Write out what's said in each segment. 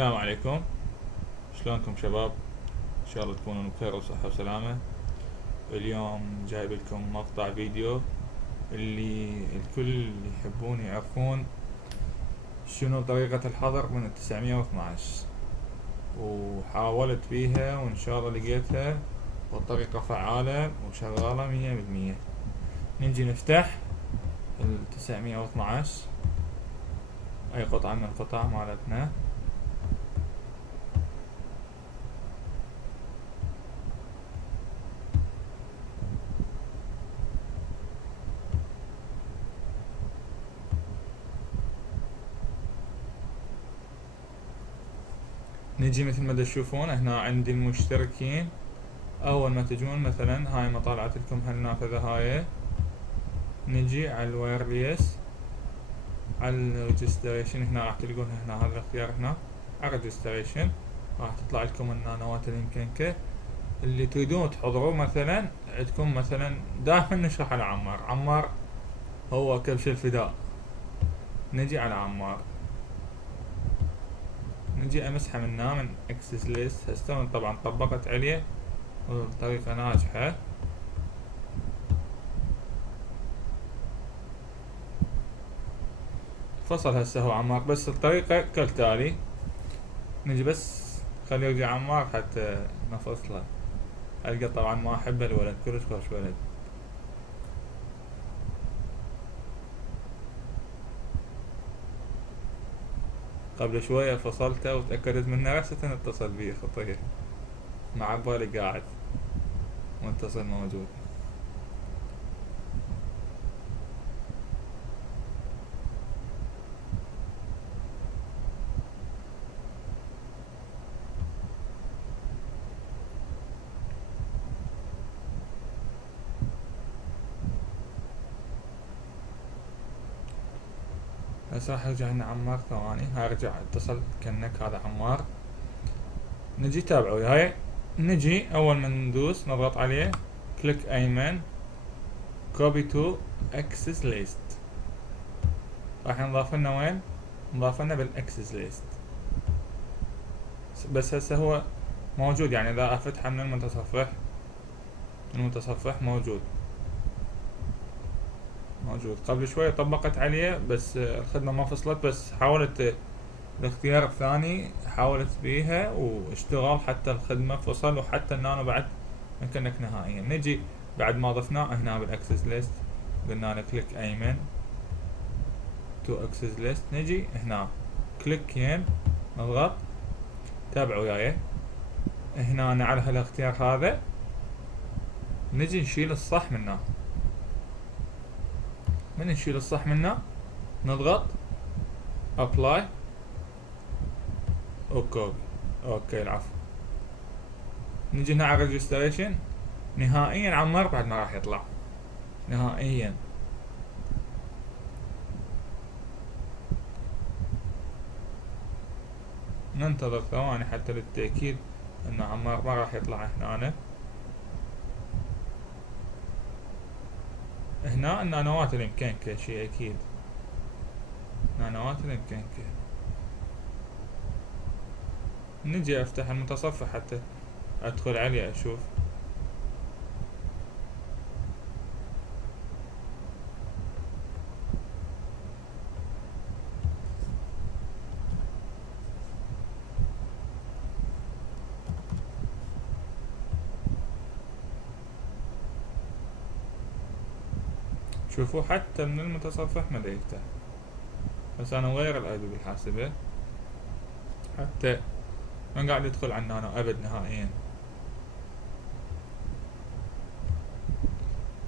السلام عليكم. شلونكم شباب؟ ان شاء الله تكونون بخير وصحة وسلامة. اليوم جايب لكم مقطع فيديو اللي الكل يحبون يعرفون شنو طريقة الحظر من ال912، وحاولت فيها وان شاء الله لقيتها والطريقة فعالة وشغالة 100%. نجي نفتح ال912 اي قطعة من القطع مالتنا. نجي مثل ما تشوفون هنا عندي المشتركين. اول ما تجون مثلا هاي ما طالعت لكم هالنافذة هاي، نجي على الوايرليس على الريجستريشن. هنا راح تلقون هنا هذا الاختيار هنا على الريجستريشن، راح تطلع لكم النانوات اليمكنكه اللي تريدون تحضروا. مثلا عندكم مثلا دائما نشرح على عمار هو كبش الفداء. نجي على عمار، نجي امسحه من اكسس ليست. هسه طبعا طبقت عليه بطريقة ناجحة. فصل هسه هو عمار، بس الطريقة كالتالي. نجي بس خليه يرجع عمار حتى نفصله. القى طبعا ما احب الولد، كلش خوش ولد. قبل شوية فصلته وتأكدت منه، رسة اتصل بي خطير مع بالي قاعد متصل موجود. هسه راح يرجع لنا عمار ثواني. هاي رجع اتصل كأنك هذا عمار. نجي تابعوا وياي. نجي اول ما ندوس نضغط عليه كليك ايمن كوبي تو اكسس ليست. راح نضاف لنا وين؟ نضاف لنا بالاكسس ليست. بس هسه هو موجود، يعني اذا افتحه من المتصفح موجود. قبل شوية طبقت عليه بس الخدمة ما فصلت، بس حاولت الاختيار الثاني حاولت بيها واشتغل حتى الخدمة فصل، وحتى النانو بعد مكنك نهائيا. نجي بعد ما ضفناه هنا بالاكسس ليست، قلنا له كليك ايمن تو اكسس ليست. نجي هنا كليك ين نضغط. تابعوا وياي هنا على هالاختيار هذا. نجي نشيل الصح منه. من نشيل الصح منه نضغط ابلاي اوكي العفو. نجي هنا على ريجستريشن. نهائيا عمار بعد ما راح يطلع نهائيا. ننتظر ثواني حتى للتأكيد ان عمار ما راح يطلع. هنا النانوات الامكانكه شي اكيد، نانوات الامكانكه. نجي افتح المتصفح حتى ادخل عليه اشوف. شوفوا حتى من المتصفح ما يفتح. بس انا مغير الايدي بالحاسبة حتى ما قاعد يدخل على النانو ابد نهائيا.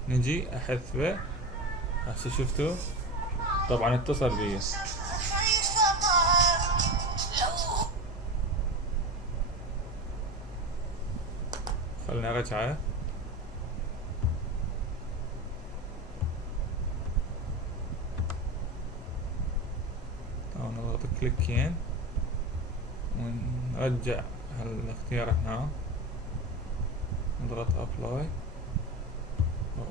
نجي احذفه. هسه شفتوا طبعا اتصل بي. خلنا ارجعه. نضغط كليكين ونرجع هالاختيار هنا، نضغط ابلاي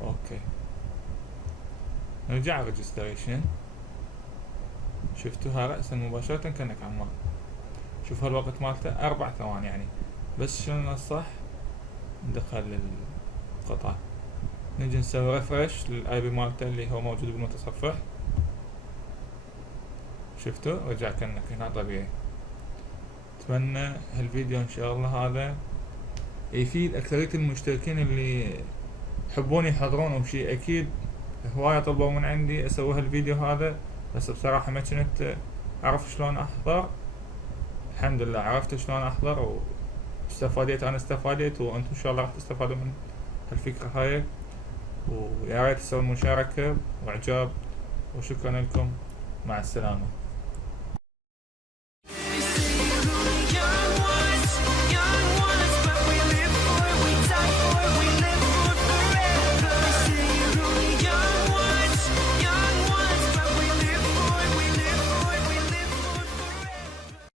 اوكي. نرجع على ريجستريشن. شفتوها رأسا مباشرة كأنك عمار. شوف هالوقت مالته 4 ثواني يعني. بس شلنا الصح ندخل القطعة، نجي نسوي ريفرش للاي بي مالته اللي هو موجود بالمتصفح. شفتوا رجع كأنك هنا طبيعي. اتمنى هالفيديو ان شاء الله هذا يفيد اكثرية المشتركين اللي يحبون يحضرون او شي. اكيد هواية طلبوا من عندي اسوي هالفيديو هذا، بس بصراحة ما كنت اعرف شلون احضر. الحمد لله عرفت شلون احضر واستفاديت. انا استفاديت وانتم ان شاء الله راح تستفادوا من هالفكرة هاي. ويا ريت تسوي مشاركة واعجاب، وشكرا لكم. مع السلامة.